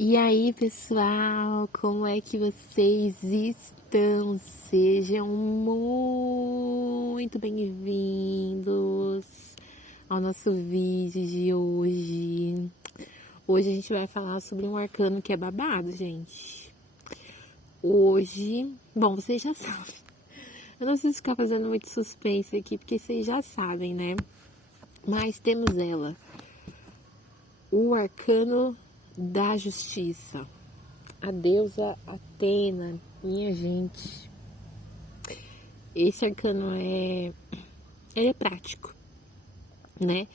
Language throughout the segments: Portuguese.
E aí, pessoal, como é que vocês estão? Sejam muito bem-vindos ao nosso vídeo de hoje. Hoje a gente vai falar sobre um arcano que é babado, gente. Hoje, bom, vocês já sabem. Eu não preciso ficar fazendo muito suspense aqui, porque vocês já sabem, né? Mas temos ela, o arcano da justiça. A deusa Atena, minha gente. Esse arcano ele é prático, né?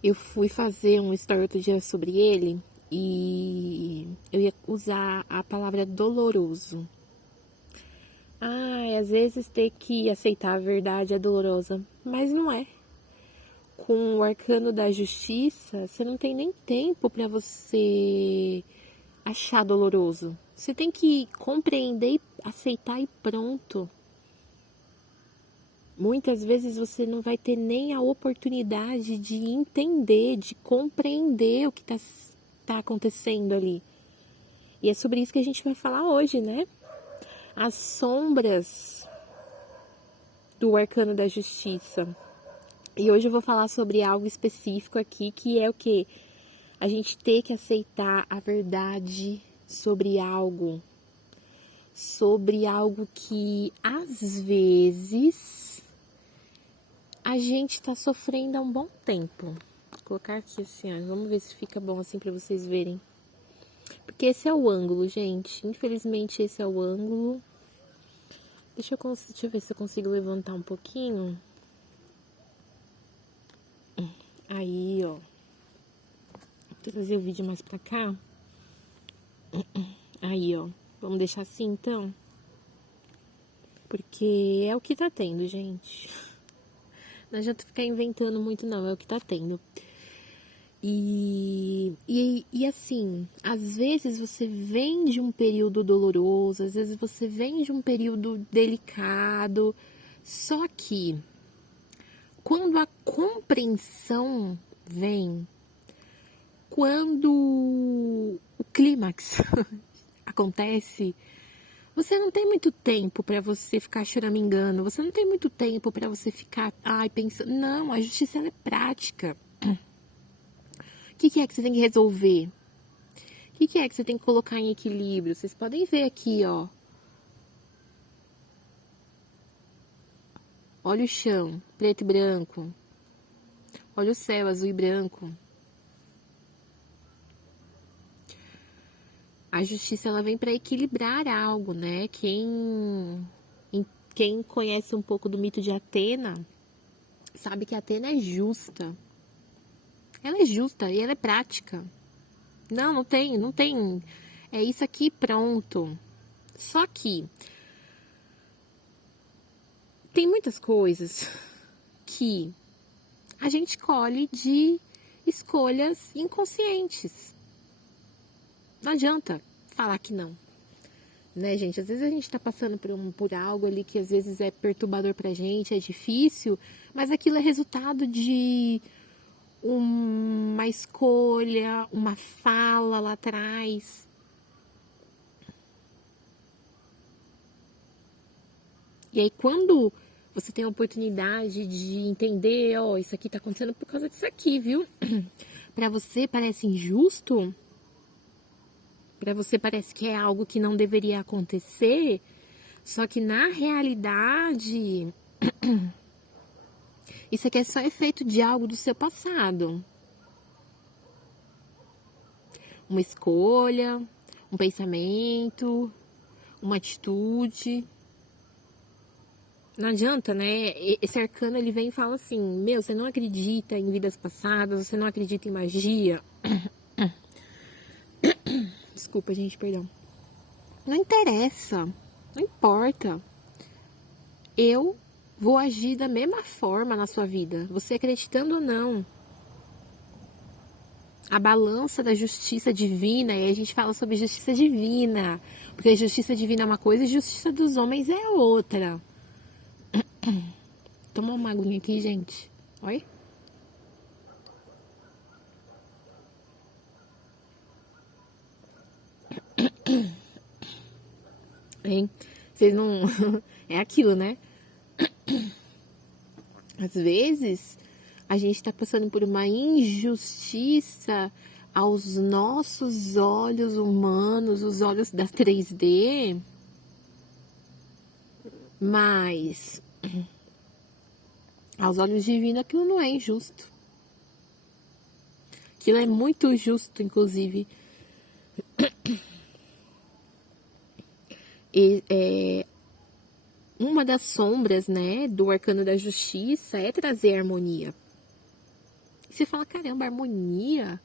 Eu fui fazer um story outro dia sobre ele e eu ia usar a palavra doloroso. Às vezes ter que aceitar a verdade é dolorosa, mas não é. Com o arcano da justiça, você não tem nem tempo para você achar doloroso. Você tem que compreender, aceitar e pronto. Muitas vezes você não vai ter nem a oportunidade de entender, de compreender o que tá acontecendo ali. E é sobre isso que a gente vai falar hoje, né? As sombras do arcano da justiça. E hoje eu vou falar sobre algo específico aqui, que é o quê? A gente ter que aceitar a verdade sobre algo que às vezes a gente tá sofrendo há um bom tempo. Vou colocar aqui assim, ó, vamos ver se fica bom assim pra vocês verem. Porque esse é o ângulo, gente. Infelizmente esse é o ângulo. Deixa eu ver se eu consigo levantar um pouquinho. Aí, ó. Vou trazer o vídeo mais pra cá. Aí, ó. Vamos deixar assim, então? Porque é o que tá tendo, gente. Não adianta ficar inventando muito, não. É o que tá tendo. E assim, às vezes você vem de um período doloroso, às vezes você vem de um período delicado, só que quando a compreensão vem, quando o clímax acontece, você não tem muito tempo para você ficar choramingando, você não tem muito tempo para você ficar, pensando. Não, a justiça ela é prática. O que é que você tem que resolver? O que é que você tem que colocar em equilíbrio? Vocês podem ver aqui, ó. Olha o chão, preto e branco. Olha o céu, azul e branco. A justiça, ela vem para equilibrar algo, né? Quem conhece um pouco do mito de Atena, sabe que Atena é justa. Ela é justa e ela é prática. Não tem. É isso aqui, pronto. Só que tem muitas coisas que a gente colhe de escolhas inconscientes. Não adianta falar que não. Né, gente? Às vezes a gente tá passando por algo ali que às vezes é perturbador pra gente, é difícil, mas aquilo é resultado de uma escolha, uma fala lá atrás. E aí quando você tem a oportunidade de entender, ó, isso aqui tá acontecendo por causa disso aqui, viu? Pra você parece injusto? Pra você parece que é algo que não deveria acontecer? Só que na realidade, isso aqui é só efeito de algo do seu passado. Uma escolha, um pensamento, uma atitude. Não adianta, né? Esse arcano ele vem e fala assim: meu, você não acredita em vidas passadas, você não acredita em magia. Desculpa, gente, perdão. Não interessa, não importa. Eu vou agir da mesma forma na sua vida, você acreditando ou não. A balança da justiça divina, e a gente fala sobre justiça divina, porque a justiça divina é uma coisa e a justiça dos homens é outra. Toma uma aguinha aqui, gente. Oi? Hein? Vocês não... É aquilo, né? Às vezes, a gente tá passando por uma injustiça aos nossos olhos humanos, os olhos da 3D, mas aos olhos divinos aquilo não é injusto. Aquilo é muito justo, inclusive. Uma das sombras, né, do arcano da justiça é trazer harmonia. E você fala, caramba, harmonia?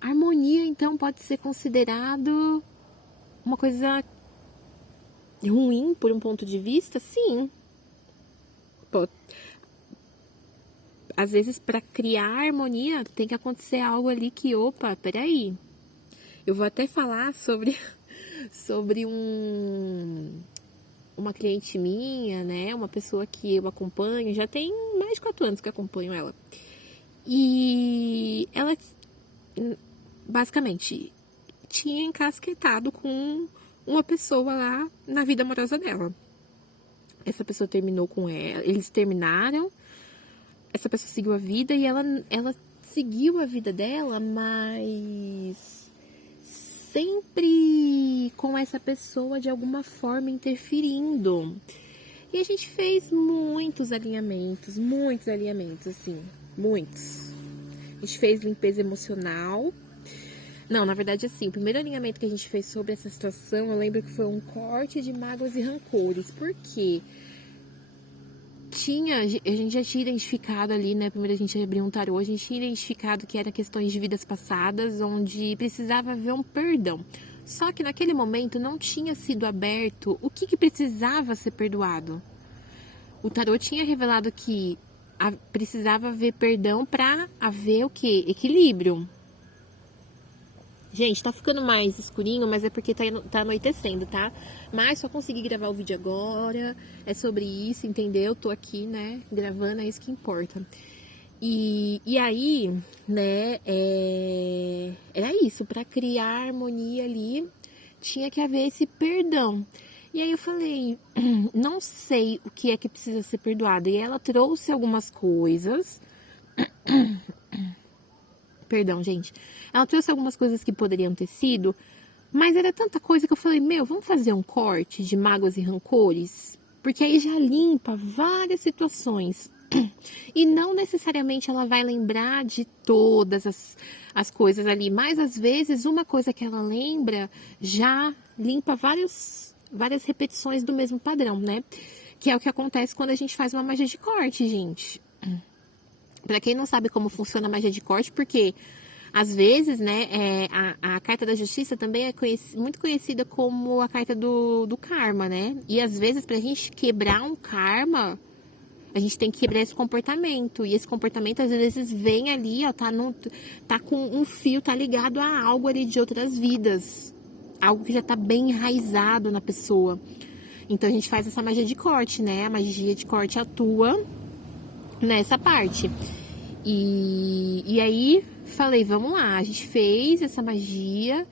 Harmonia, então, pode ser considerado uma coisa ruim por um ponto de vista? Sim. Pô, às vezes, para criar harmonia, tem que acontecer algo ali que, opa, peraí. Eu vou até falar sobre uma cliente minha, né? Uma pessoa que eu acompanho, já tem mais de 4 anos que eu acompanho ela. E ela, basicamente, tinha encasquetado com uma pessoa lá na vida amorosa dela. Essa pessoa terminou com ela, eles terminaram, essa pessoa seguiu a vida e ela seguiu a vida dela, mas sempre com essa pessoa de alguma forma interferindo. E a gente fez muitos alinhamentos, assim, muitos. A gente fez limpeza emocional. Não, na verdade, assim, o primeiro alinhamento que a gente fez sobre essa situação, eu lembro que foi um corte de mágoas e rancores. Por quê? A gente já tinha identificado ali, né? Primeiro a gente abriu um tarô, a gente tinha identificado que eram questões de vidas passadas, onde precisava haver um perdão. Só que naquele momento não tinha sido aberto o que precisava ser perdoado. O tarô tinha revelado que precisava haver perdão para haver o quê? Equilíbrio. Gente, tá ficando mais escurinho, mas é porque tá anoitecendo, tá? Mas só consegui gravar o vídeo agora, é sobre isso, entendeu? Tô aqui, né, gravando, é isso que importa. E aí, né, era isso, pra criar harmonia ali, tinha que haver esse perdão. E aí eu falei, não sei o que é que precisa ser perdoado. E ela trouxe algumas coisas... Perdão, gente. Ela trouxe algumas coisas que poderiam ter sido, mas era tanta coisa que eu falei, vamos fazer um corte de mágoas e rancores? Porque aí já limpa várias situações. E não necessariamente ela vai lembrar de todas as coisas ali, mas às vezes uma coisa que ela lembra já limpa várias repetições do mesmo padrão, né? Que é o que acontece quando a gente faz uma magia de corte, gente. Para quem não sabe como funciona a magia de corte, porque às vezes, né, a carta da justiça também é muito conhecida como a carta do karma, né? E às vezes, pra gente quebrar um karma, a gente tem que quebrar esse comportamento. E esse comportamento às vezes vem ali, ó, tá com um fio, tá ligado a algo ali de outras vidas. Algo que já tá bem enraizado na pessoa. Então a gente faz essa magia de corte, né? A magia de corte atua nessa parte. E aí falei, vamos lá, a gente fez essa magia.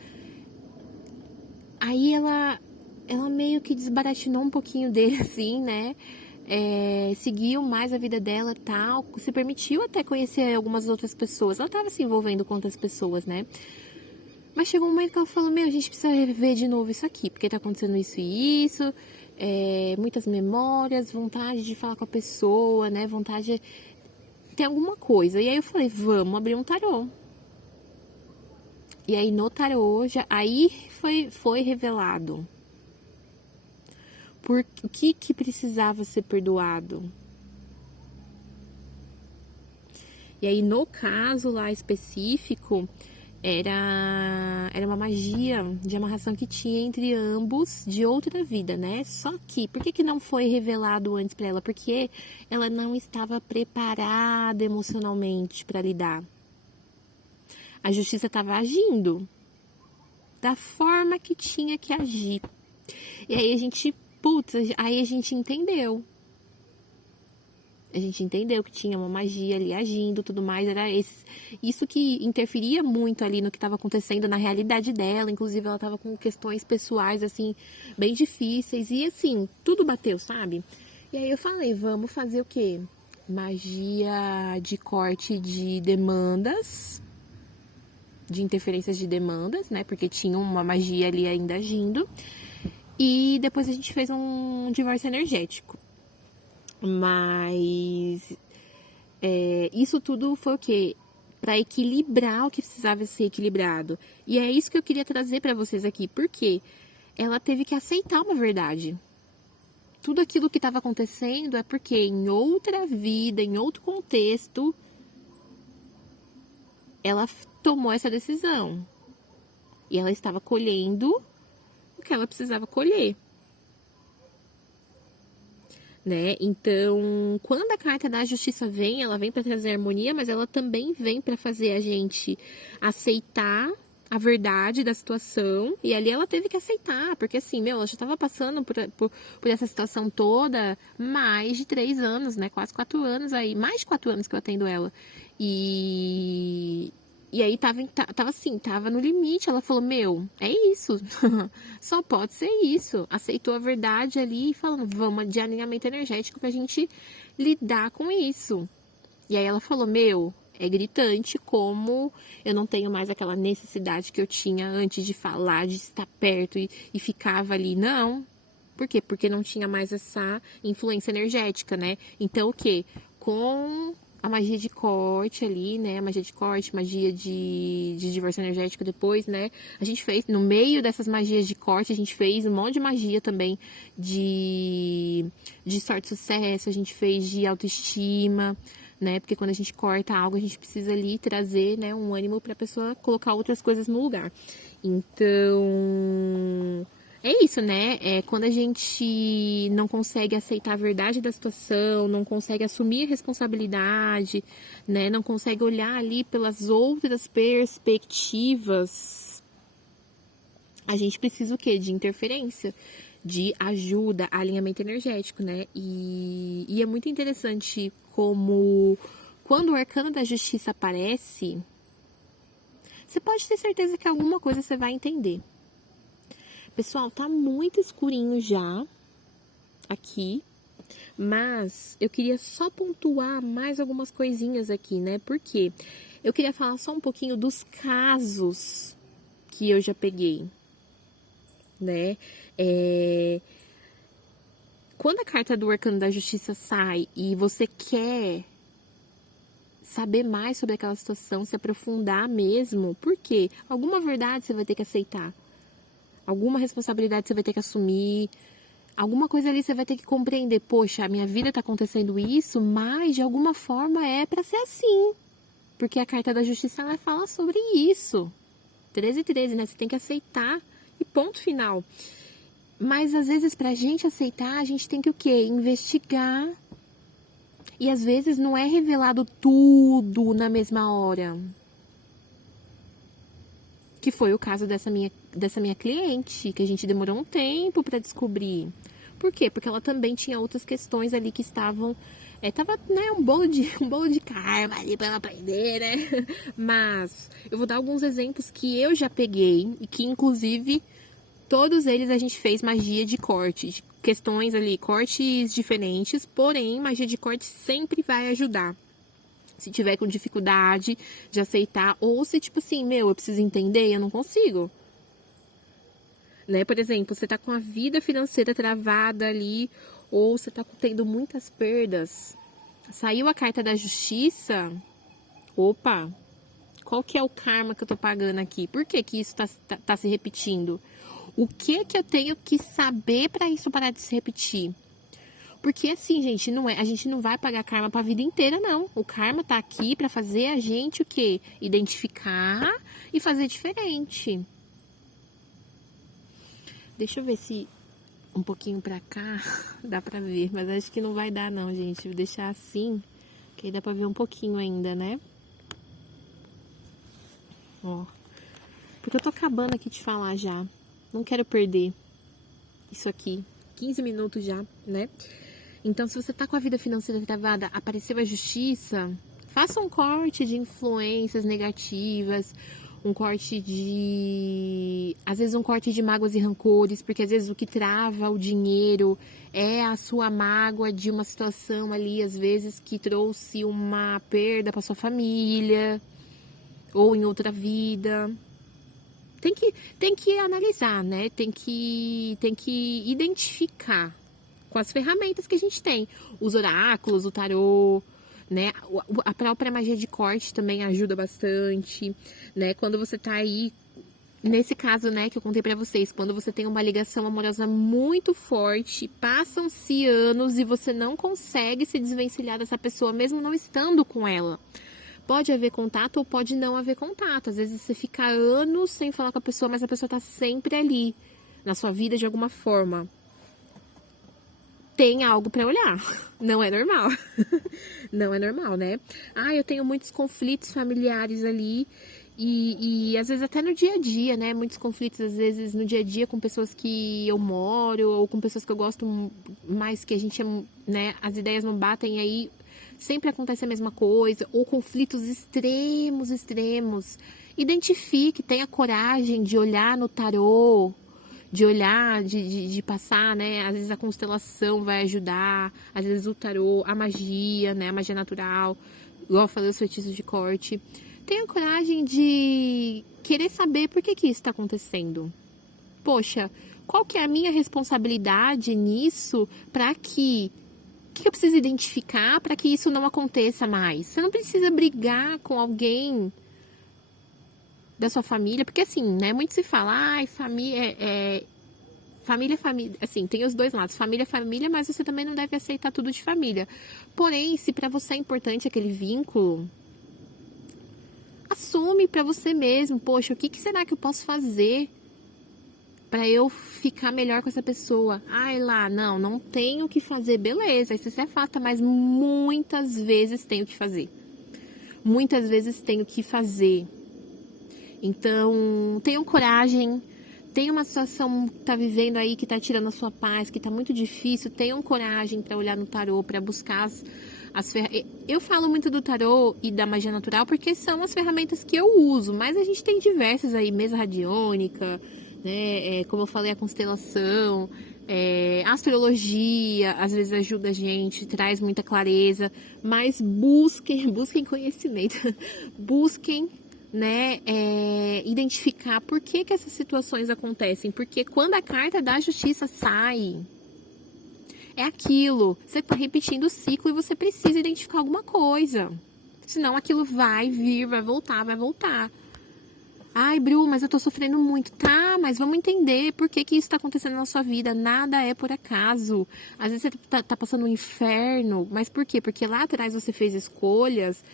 Aí ela meio que desbaratinou um pouquinho dele, assim, né? Seguiu mais a vida dela e tal. Se permitiu até conhecer algumas outras pessoas. Ela tava se envolvendo com outras pessoas, né? Mas chegou um momento que ela falou, a gente precisa rever de novo isso aqui, porque tá acontecendo isso e isso. Muitas memórias, vontade de falar com a pessoa, né? Vontade de... Tem alguma coisa. E aí eu falei, vamos abrir um tarô. E aí no tarô, aí foi revelado o que precisava ser perdoado. E aí no caso lá específico, era uma magia de amarração que tinha entre ambos de outra vida, né? Só que, por que não foi revelado antes pra ela? Porque ela não estava preparada emocionalmente para lidar. A justiça estava agindo da forma que tinha que agir. E aí a gente, aí a gente entendeu. A gente entendeu que tinha uma magia ali agindo, tudo mais, era isso que interferia muito ali no que estava acontecendo na realidade dela, inclusive ela estava com questões pessoais, assim, bem difíceis, e assim, tudo bateu, sabe? E aí eu falei, vamos fazer o quê? Magia de corte de demandas, de interferências de demandas, né, porque tinha uma magia ali ainda agindo, e depois a gente fez um divórcio energético. Mas isso tudo foi o quê? Para equilibrar o que precisava ser equilibrado. E é isso que eu queria trazer para vocês aqui. Porque ela teve que aceitar uma verdade. Tudo aquilo que estava acontecendo é porque em outra vida, em outro contexto, ela tomou essa decisão. E ela estava colhendo o que ela precisava colher. Né? Então, quando a carta da justiça vem, ela vem para trazer harmonia, mas ela também vem para fazer a gente aceitar a verdade da situação. E ali ela teve que aceitar, porque assim, ela já estava passando por essa situação toda mais de 3 anos, né? Quase 4 anos aí, mais de 4 anos que eu atendo ela. E aí tava assim, tava no limite. Ela falou, é isso. Só pode ser isso. Aceitou a verdade ali e falando, vamos de alinhamento energético pra gente lidar com isso. E aí ela falou, é gritante como eu não tenho mais aquela necessidade que eu tinha antes de falar, de estar perto e ficava ali. Não. Por quê? Porque não tinha mais essa influência energética, né? Então o quê? Com a magia de corte ali, né? A magia de corte, magia de divórcio energético depois, né? A gente fez, no meio dessas magias de corte, a gente fez um monte de magia também de sorte e sucesso, a gente fez de autoestima, né? Porque quando a gente corta algo, a gente precisa ali trazer, né, um ânimo para a pessoa colocar outras coisas no lugar. Então, é isso, né? Quando a gente não consegue aceitar a verdade da situação, não consegue assumir a responsabilidade, né? Não consegue olhar ali pelas outras perspectivas, a gente precisa o quê? De interferência, de ajuda, alinhamento energético, né? E é muito interessante como quando o arcano da justiça aparece, você pode ter certeza que alguma coisa você vai entender. Pessoal, tá muito escurinho já aqui, mas eu queria só pontuar mais algumas coisinhas aqui, né? Porque eu queria falar só um pouquinho dos casos que eu já peguei, né? Quando a carta do arcano da justiça sai e você quer saber mais sobre aquela situação, se aprofundar mesmo, por quê? Alguma verdade você vai ter que aceitar. Alguma responsabilidade você vai ter que assumir. Alguma coisa ali você vai ter que compreender. Poxa, a minha vida tá acontecendo isso, mas de alguma forma é pra ser assim. Porque a carta da justiça, ela fala sobre isso. 13, né? Você tem que aceitar e ponto final. Mas às vezes pra gente aceitar, a gente tem que o quê? Investigar. E às vezes não é revelado tudo na mesma hora. Que foi o caso dessa minha cliente, que a gente demorou um tempo para descobrir. Por quê? Porque ela também tinha outras questões ali que estavam... tava, né, um bolo de karma ali para ela aprender, né? Mas eu vou dar alguns exemplos que eu já peguei e que, inclusive, todos eles a gente fez magia de corte. De questões ali, cortes diferentes, porém, magia de corte sempre vai ajudar. Se tiver com dificuldade de aceitar, ou se tipo assim, eu preciso entender, eu não consigo. Né? Por exemplo, você tá com a vida financeira travada ali, ou você tá tendo muitas perdas. Saiu a carta da justiça. Opa, qual que é o karma que eu tô pagando aqui? Por que que isso tá se repetindo? O que que eu tenho que saber para isso parar de se repetir? Porque assim, gente, a gente não vai pagar karma pra vida inteira, não. O karma tá aqui pra fazer a gente o quê? Identificar e fazer diferente. Deixa eu ver se um pouquinho pra cá dá pra ver, mas acho que não vai dar não, gente. Vou deixar assim, que aí dá pra ver um pouquinho ainda, né? Ó. Porque eu tô acabando aqui de falar já. Não quero perder isso aqui. 15 minutos já, né? Então, se você tá com a vida financeira travada, apareceu a justiça, faça um corte de influências negativas, um corte de... às vezes um corte de mágoas e rancores, porque às vezes o que trava o dinheiro é a sua mágoa de uma situação ali, às vezes, que trouxe uma perda para sua família, ou em outra vida. Tem que analisar, né? Tem que identificar com as ferramentas que a gente tem. Os oráculos, o tarô, né? A própria magia de corte também ajuda bastante, né? Quando você tá aí, nesse caso, né, que eu contei pra vocês, quando você tem uma ligação amorosa muito forte, passam-se anos e você não consegue se desvencilhar dessa pessoa, mesmo não estando com ela. Pode haver contato ou pode não haver contato. Às vezes você fica anos sem falar com a pessoa, mas a pessoa tá sempre ali, na sua vida de alguma forma. Tem algo para olhar. Não é normal. Não é normal, né? Ah, eu tenho muitos conflitos familiares ali. E às vezes até no dia a dia, né? Muitos conflitos, às vezes, no dia a dia com pessoas que eu moro, ou com pessoas que eu gosto mais, que a gente, né? As ideias não batem, aí sempre acontece a mesma coisa. Ou conflitos extremos. Identifique, tenha coragem de olhar no tarô, de olhar, de passar, né? Às vezes a constelação vai ajudar, às vezes o tarô, a magia, né? A magia natural, igual eu falei, os feitiços de corte. Tenha coragem de querer saber por que isso está acontecendo. Poxa, qual que é a minha responsabilidade nisso para que... O que eu preciso identificar para que isso não aconteça mais? Você não precisa brigar com alguém da sua família, porque assim, né, muito se fala, ai, família, família, assim, tem os dois lados, família, mas você também não deve aceitar tudo de família. Porém, se pra você é importante aquele vínculo, assume pra você mesmo, poxa, o que será que eu posso fazer pra eu ficar melhor com essa pessoa? Ai, lá, não tenho o que fazer, beleza, aí você se afasta, mas muitas vezes tem o que fazer. Muitas vezes tem o que fazer. Então, tenham coragem, tem uma situação que tá vivendo aí que tá tirando a sua paz, que tá muito difícil, tenham coragem para olhar no tarô, para buscar as ferramentas. Eu falo muito do tarô e da magia natural porque são as ferramentas que eu uso, mas a gente tem diversas aí, mesa radiônica, né, como eu falei, a constelação, a astrologia, às vezes ajuda a gente, traz muita clareza, mas busquem conhecimento, busquem, né, identificar por que essas situações acontecem, porque quando a carta da justiça sai, é aquilo, você está repetindo o ciclo e você precisa identificar alguma coisa, senão aquilo vai vir, vai voltar. Ai, Bru, mas eu tô sofrendo muito. Tá, mas vamos entender por que isso tá acontecendo na sua vida. Nada é por acaso. Às vezes você tá passando um inferno, mas por quê? Porque lá atrás você fez escolhas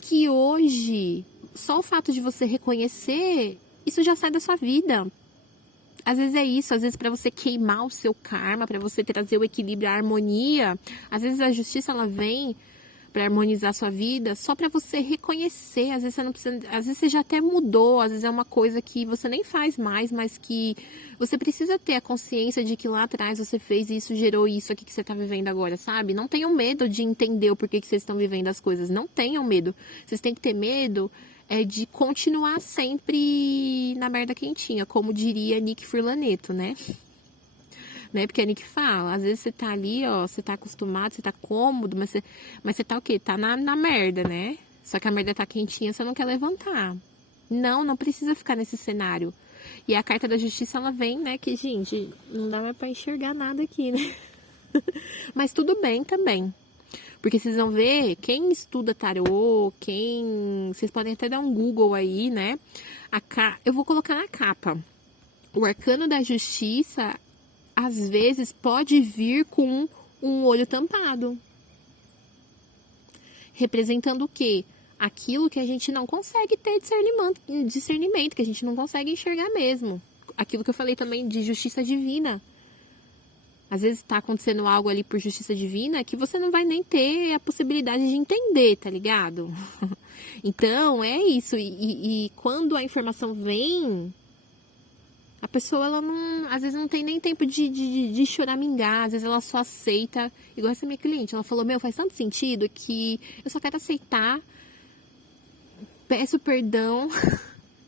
que hoje, só o fato de você reconhecer, isso já sai da sua vida. Às vezes é isso, às vezes para você queimar o seu karma, para você trazer o equilíbrio, a harmonia, às vezes a justiça ela vem para harmonizar a sua vida, só para você reconhecer, às vezes você não precisa, às vezes você já até mudou, às vezes é uma coisa que você nem faz mais, mas que você precisa ter a consciência de que lá atrás você fez isso, gerou isso aqui que você tá vivendo agora, sabe? Não tenham medo de entender o porquê que vocês estão vivendo as coisas, não tenham medo. Vocês têm que ter medo de continuar sempre na merda quentinha, como diria Nick Furlaneto, né? Porque a Nick fala, às vezes você tá ali, ó, você tá acostumado, você tá cômodo, mas você tá o quê? Tá na merda, né? Só que a merda tá quentinha, você não quer levantar. Não precisa ficar nesse cenário. E a carta da justiça, ela vem, né, que, gente, não dá mais pra enxergar nada aqui, né? Mas tudo bem também. Porque vocês vão ver, quem estuda tarô, vocês podem até dar um Google aí, né? Eu vou colocar na capa. O arcano da justiça, às vezes, pode vir com um olho tampado. Representando o quê? Aquilo que a gente não consegue ter discernimento, que a gente não consegue enxergar mesmo. Aquilo que eu falei também de justiça divina. Às vezes está acontecendo algo ali por justiça divina que você não vai nem ter a possibilidade de entender, tá ligado? Então, é isso. E quando a informação vem, A pessoa, ela não, às vezes não tem nem tempo de choramingar, às vezes ela só aceita, igual essa minha cliente, ela falou, meu, faz tanto sentido que eu só quero aceitar, peço perdão,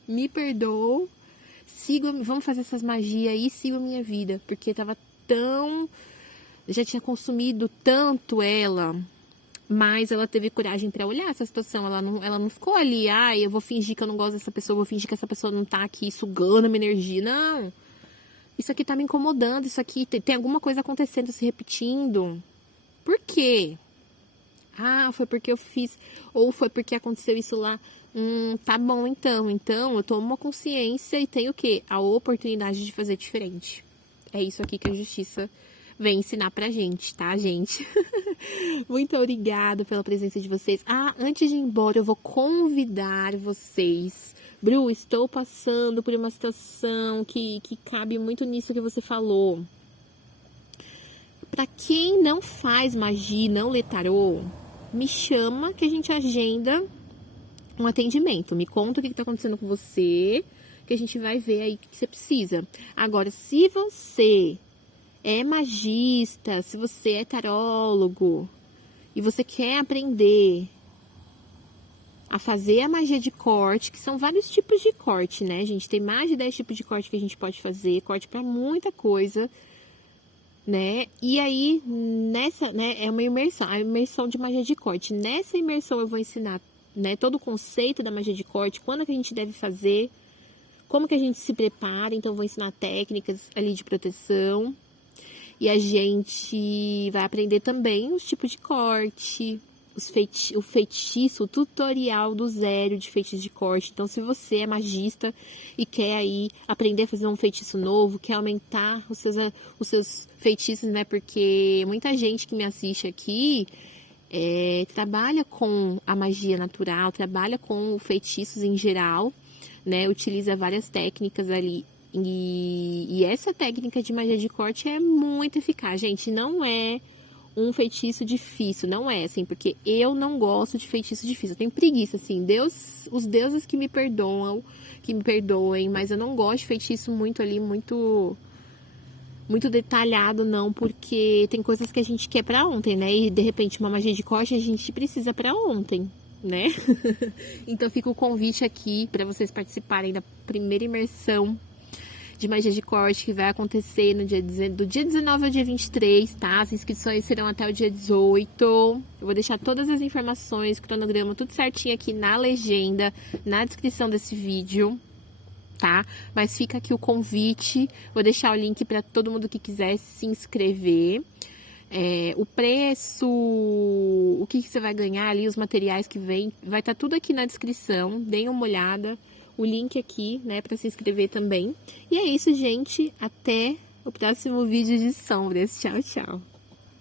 me perdoo, vamos fazer essas magias aí e sigo a minha vida, porque tava já tinha consumido tanto ela, mas ela teve coragem para olhar essa situação, ela não ficou ali, eu vou fingir que eu não gosto dessa pessoa, vou fingir que essa pessoa não tá aqui sugando a minha energia, não, isso aqui tá me incomodando, isso aqui, tem alguma coisa acontecendo, se repetindo, por quê? Foi porque eu fiz, ou foi porque aconteceu isso lá, tá bom então eu tomo uma consciência e tenho o quê? A oportunidade de fazer diferente, é isso aqui que a justiça vem ensinar pra gente, tá, gente? Muito obrigada pela presença de vocês. Antes de ir embora, eu vou convidar vocês. Bru, estou passando por uma situação que cabe muito nisso que você falou. Pra quem não faz magia, não lê tarô, me chama que a gente agenda um atendimento. Me conta o que tá acontecendo com você, que a gente vai ver aí o que você precisa. Agora, se você é magista, se você é tarólogo e você quer aprender a fazer a magia de corte, que são vários tipos de corte, né, gente? Tem mais de 10 tipos de corte que a gente pode fazer, corte para muita coisa, né? E aí, nessa, né, é uma imersão, a imersão de magia de corte. Nessa imersão eu vou ensinar, né, todo o conceito da magia de corte, quando que a gente deve fazer, como que a gente se prepara, então eu vou ensinar técnicas ali de proteção. E a gente vai aprender também os tipos de corte, o feitiço, o tutorial do zero de feitiço de corte. Então, se você é magista e quer aí aprender a fazer um feitiço novo, quer aumentar os seus feitiços, né? Porque muita gente que me assiste aqui trabalha com a magia natural, trabalha com feitiços em geral, né? Utiliza várias técnicas ali. E essa técnica de magia de corte é muito eficaz, gente. Não é um feitiço difícil, não é assim, porque eu não gosto de feitiço difícil. Eu tenho preguiça, assim, os deuses que me perdoem, mas eu não gosto de feitiço muito ali, muito detalhado, não, porque tem coisas que a gente quer pra ontem, né? E de repente uma magia de corte a gente precisa pra ontem, né? Então fica o convite aqui para vocês participarem da primeira imersão de magia de corte que vai acontecer do dia 19 ao dia 23, tá? As inscrições serão até o dia 18. Eu vou deixar todas as informações, cronograma, tudo certinho aqui na legenda, na descrição desse vídeo, tá? Mas fica aqui o convite, vou deixar o link para todo mundo que quiser se inscrever. O preço, o que você vai ganhar ali, os materiais que vem, vai estar tudo aqui na descrição, deem uma olhada. O link aqui, né, para se inscrever também. E é isso, gente. Até o próximo vídeo de sombras. Tchau, tchau.